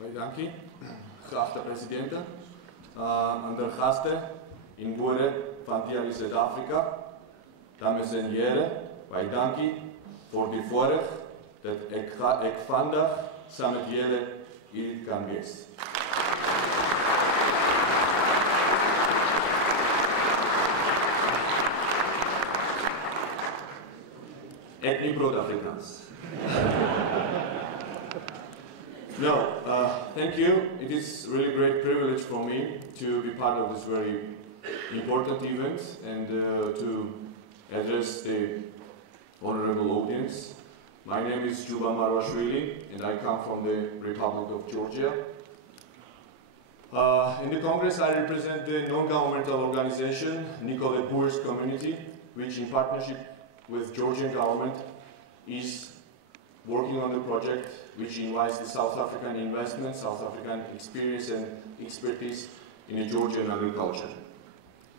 Dankie, geachte presidenten, andere gasten, inwoners van TLU Zuid-Afrika, dames en heren, wij danken voor de voorrecht dat ik vandaag samen met jullie hier kan wezen. Ik niet brood-Afrikaans. No, thank you. It is really a great privilege for me to be part of this very important event and to address the honorable audience. My name is Juba Maruashvili and I come from the Republic of Georgia. In the Congress I represent the non-governmental organization Nicolet Boers Community, which in partnership with Georgian government is working on the project which invites the South African investment, South African experience and expertise in the Georgian agriculture.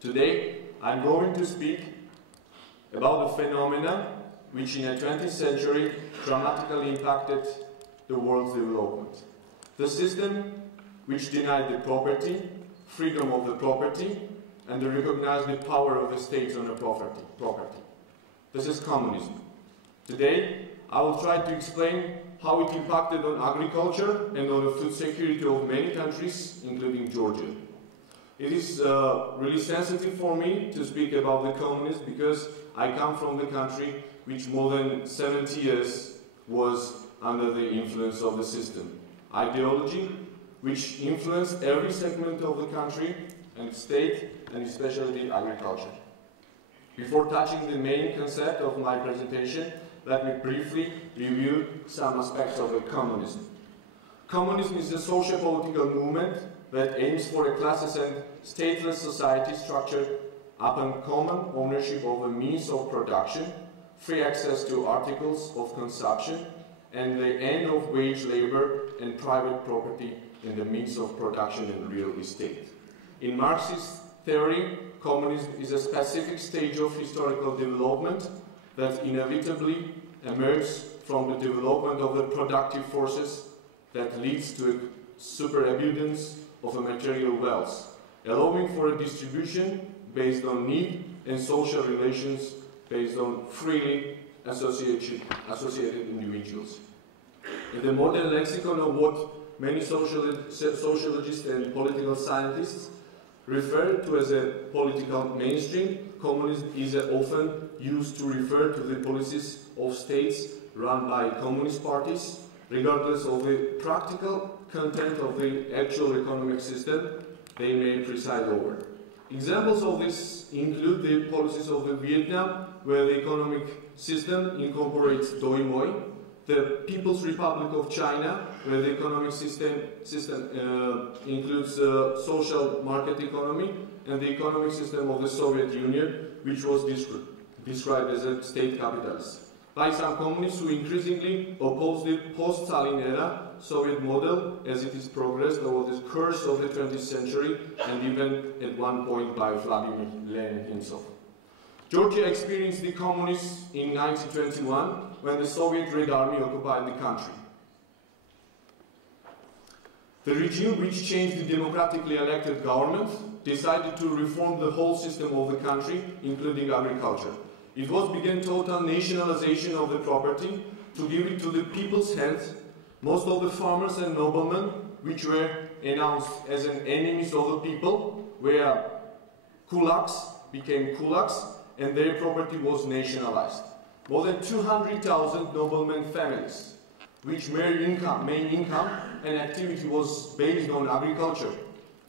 Today, I'm going to speak about a phenomenon which in the 20th century dramatically impacted the world's development. The system which denied the property, freedom of the property, and recognized the power of the state on the property. This is communism. Today, I will try to explain how it impacted on agriculture and on the food security of many countries, including Georgia. It is really sensitive for me to speak about the communism because I come from the country which more than 70 years was under the influence of the system. Ideology which influenced every segment of the country and state, and especially the agriculture. Before touching the main concept of my presentation, let me briefly review some aspects of the communism. Communism is a social-political movement that aims for a classes and stateless society structured upon common ownership of the means of production, free access to articles of consumption, and the end of wage labor and private property in the means of production and real estate. In Marxist theory, communism is a specific stage of historical development that inevitably emerges from the development of the productive forces that leads to a superabundance of a material wealth, allowing for a distribution based on need and social relations based on freely associated individuals. In the modern lexicon of what many sociologists and political scientists refer to as a political mainstream, communism is often used to refer to the policies of states run by communist parties, regardless of the practical content of the actual economic system they may preside over. Examples of this include the policies of the Vietnam, where the economic system incorporates doi moi, the People's Republic of China, where the economic system includes social market economy, and the economic system of the Soviet Union, which was described as a state capitalist. By some communists who increasingly oppose the post-Stalin era Soviet model as it is progressed over the course of the 20th century, and even at one point by Vladimir Lenin himself. Georgia experienced the communists in 1921 when the Soviet Red Army occupied the country. The regime, which changed the democratically elected government, decided to reform the whole system of the country, including agriculture. It was began total nationalization of the property to give it to the people's hands. Most of the farmers and noblemen, which were announced as an enemies of the people, were kulaks, became kulaks, and their property was nationalized. More than 200,000 noblemen families, which main income and activity was based on agriculture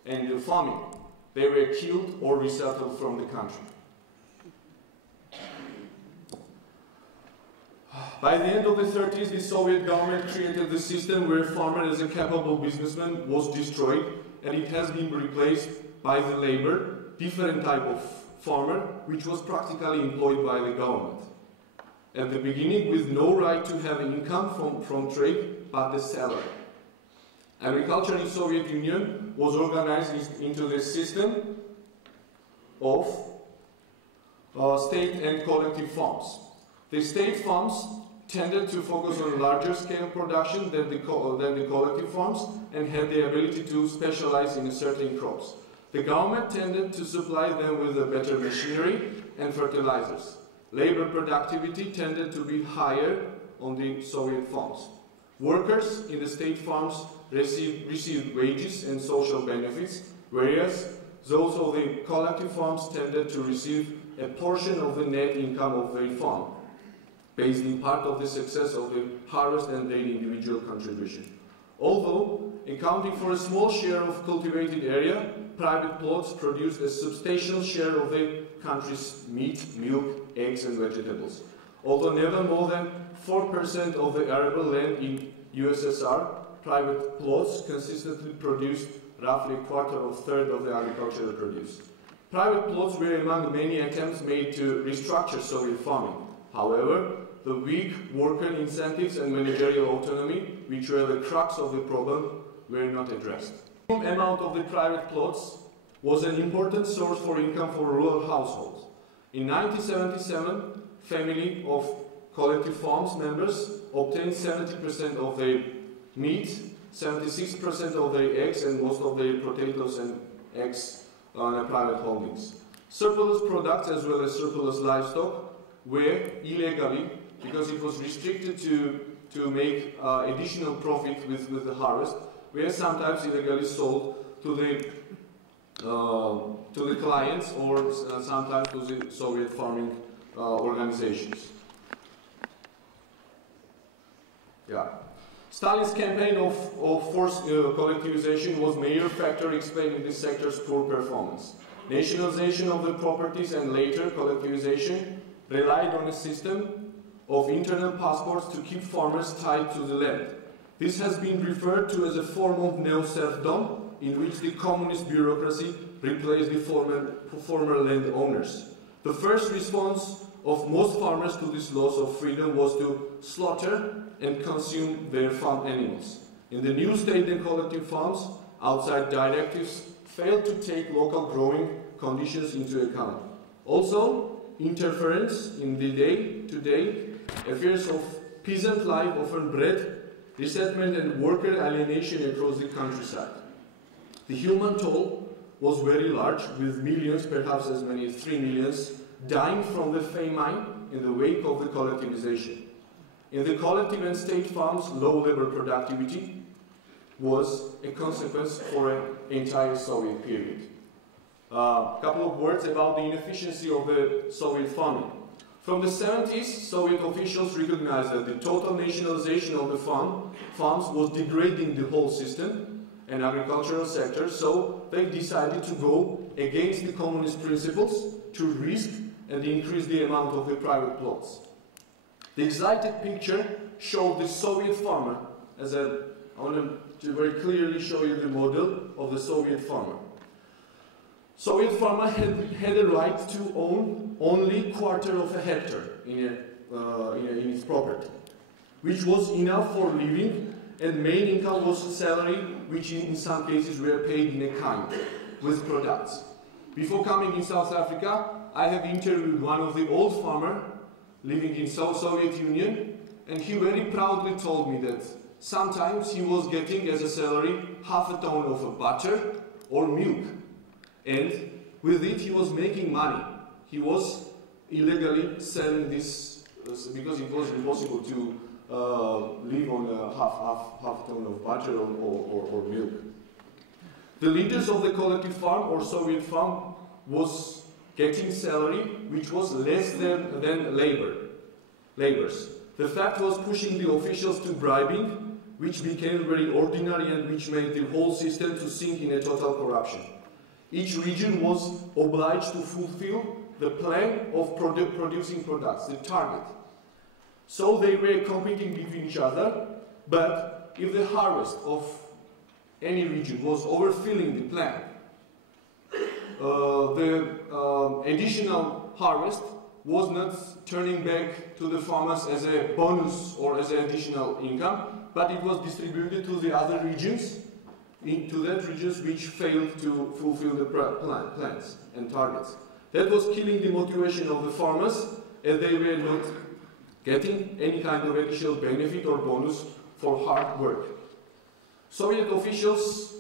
and farming, they were killed or resettled from the country. By the end of the 30s, the Soviet government created the system where farmer as a capable businessman was destroyed, and it has been replaced by the labor, different type of farmer, which was practically employed by the government. At the beginning, with no right to have income from trade, but the salary. Agriculture in Soviet Union was organized into the system of state and collective farms. The state farms tended to focus on larger scale production than the collective farms and had the ability to specialize in certain crops. The government tended to supply them with better machinery and fertilizers. Labor productivity tended to be higher on the Soviet farms. Workers in the state farms received wages and social benefits, whereas those of the collective farms tended to receive a portion of the net income of their farm, based in part of the success of the harvest and their individual contribution. Although accounting for a small share of cultivated area, private plots produced a substantial share of the country's meat, milk, eggs and vegetables. Although never more than 4% of the arable land in USSR, private plots consistently produced roughly a quarter or third of the agricultural produce. Private plots were among many attempts made to restructure Soviet farming. However, the weak worker incentives and managerial autonomy, which were the crux of the problem, were not addressed. The amount of the private plots was an important source for income for rural households. In 1977, family of collective farms members obtained 70% of their meat, 76% of their eggs, and most of their potatoes and eggs on private holdings. Surplus products as well as surplus livestock were illegally, because it was restricted to make additional profit with the harvest, were sometimes illegally sold to the clients or sometimes to the Soviet farming organizations. Yeah. Stalin's campaign of forced collectivization was a major factor explaining this sector's poor performance. Nationalization of the properties and later collectivization relied on a system of internal passports to keep farmers tied to the land. This has been referred to as a form of neo-serfdom, in which the communist bureaucracy replaced the former landowners. The first response of most farmers to this loss of freedom was to slaughter and consume their farm animals. In the new state and collective farms, outside directives failed to take local growing conditions into account. Also, interference in the day-to-day affairs of peasant life often bred resettlement and worker alienation across the countryside. The human toll was very large, with millions, perhaps as many as 3 million, dying from the famine in the wake of the collectivization. In the collective and state farms, low labor productivity was a consequence for an entire Soviet period. A couple of words about the inefficiency of the Soviet farming. From the 70s, Soviet officials recognized that the total nationalization of the farms was degrading the whole system and agricultural sector, so they decided to go against the communist principles to risk and increase the amount of the private plots. The excited picture showed the Soviet farmer, I want to very clearly show you the model of the Soviet farmer. Soviet farmer had a right to own only quarter of a hectare in its property, which was enough for living, and main income was salary, which in some cases were paid in a kind, with products. Before coming in South Africa, I have interviewed one of the old farmers living in Soviet Union, and he very proudly told me that sometimes he was getting as a salary half a ton of butter or milk, and with it he was making money. He was illegally selling this because it was impossible to live on half a ton of butter or milk. The leaders of the collective farm or Soviet farm was getting salary which was less than labor's. The fact was pushing the officials to bribing, which became very ordinary and which made the whole system to sink in a total corruption. Each region was obliged to fulfill the plan of producing products, the target. So they were competing between each other, but if the harvest of any region was overfilling the plan, the additional harvest was not turning back to the farmers as a bonus or as an additional income, but it was distributed to the other regions, into that regions which failed to fulfill the plans and targets. That was killing the motivation of the farmers, as they were not getting any kind of additional benefit or bonus for hard work. Soviet officials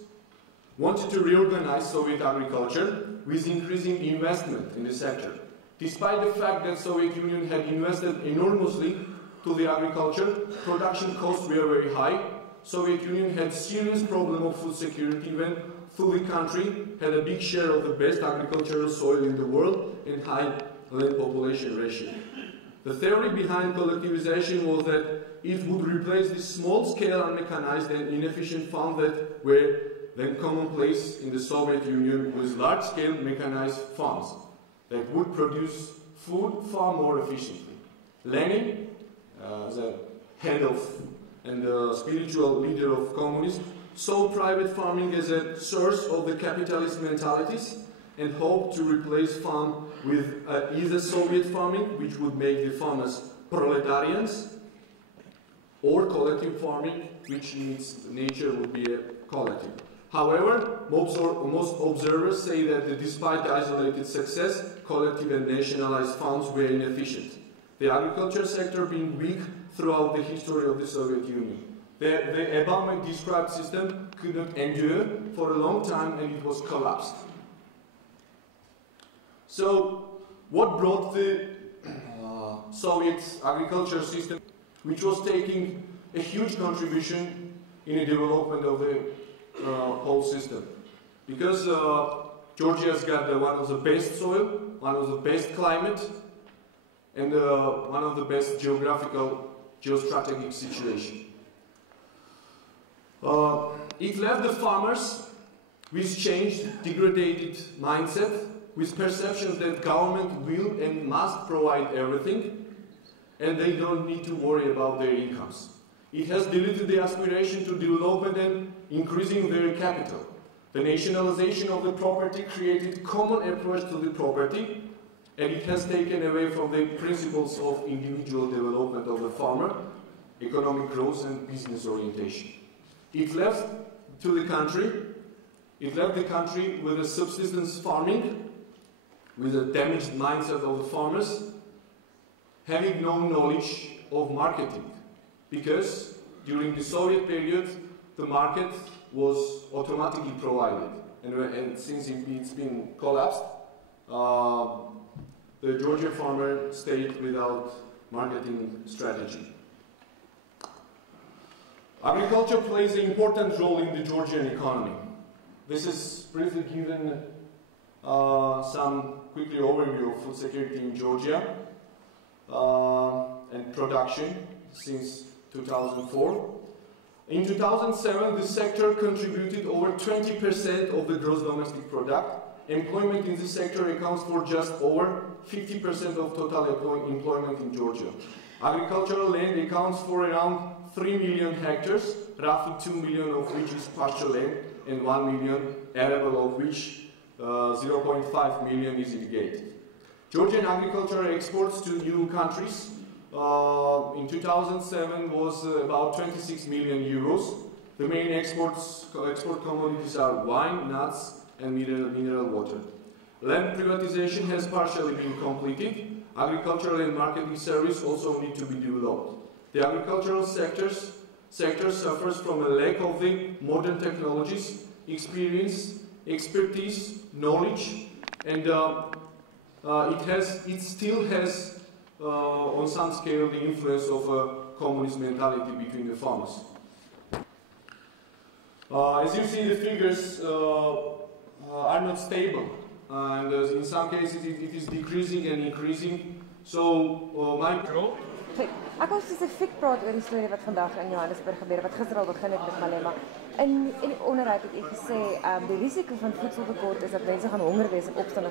wanted to reorganize Soviet agriculture with increasing investment in the sector. Despite the fact that Soviet Union had invested enormously to the agriculture, production costs were very high. Soviet Union had serious problem of food security when the country had a big share of the best agricultural soil in the world and high land population ratio. The theory behind collectivization was that it would replace the small-scale, unmechanized and inefficient farms that were then commonplace in the Soviet Union with large-scale mechanized farms that would produce food far more efficiently. Lenin, the head of and the spiritual leader of communism, saw private farming as a source of the capitalist mentalities and hoped to replace farm with either Soviet farming, which would make the farmers proletarians, or collective farming, which means nature would be a collective. However, most observers say that despite the isolated success, collective and nationalized farms were inefficient. The agriculture sector being weak throughout the history of the Soviet Union. The above described system could not endure for a long time and it was collapsed. So, what brought the Soviet agriculture system, which was taking a huge contribution in the development of the whole system? Because Georgia's got one of the best soil, one of the best climate, and one of the best geostrategic situation. It left the farmers with changed, degraded mindset, with perceptions that government will and must provide everything, and they don't need to worry about their incomes. It has deleted the aspiration to development and increasing their capital. The nationalization of the property created common approach to the property, and it has taken away from the principles of individual development of the farmer, economic growth and business orientation. It left the country with a subsistence farming, with a damaged mindset of the farmers, having no knowledge of marketing. Because during the Soviet period, the market was automatically provided. And since it's been collapsed, the Georgian farmer stayed without marketing strategy. Agriculture plays an important role in the Georgian economy. This is briefly given some quickly overview of food security in Georgia and production since 2004. In 2007, the sector contributed over 20% of the gross domestic product. Employment in this sector accounts for just over 50% of total employment in Georgia. Agricultural land accounts for around 3 million hectares, roughly 2 million of which is pasture land and 1 million arable, of which 0.5 million is irrigated. Georgian agricultural exports to EU countries in 2007 was about 26 million euros. The main export commodities are wine, nuts, and mineral water. Land privatization has partially been completed. Agricultural and marketing service also need to be developed. The agricultural sector suffers from a lack of the modern technologies, experience, expertise, knowledge, and it still has, on some scale, the influence of a communist mentality between the farmers. As you see, the figures are not stable, and in some cases it is decreasing and increasing. So my role. Ek wil spesifiek praat oor die storie wat vandag in Johannesburg gebeur, wat gister al begin het met Malema. In die onderhoud het ek gesê, die risiko van voedseltekort is dat mense gaan honger wees en opstaan.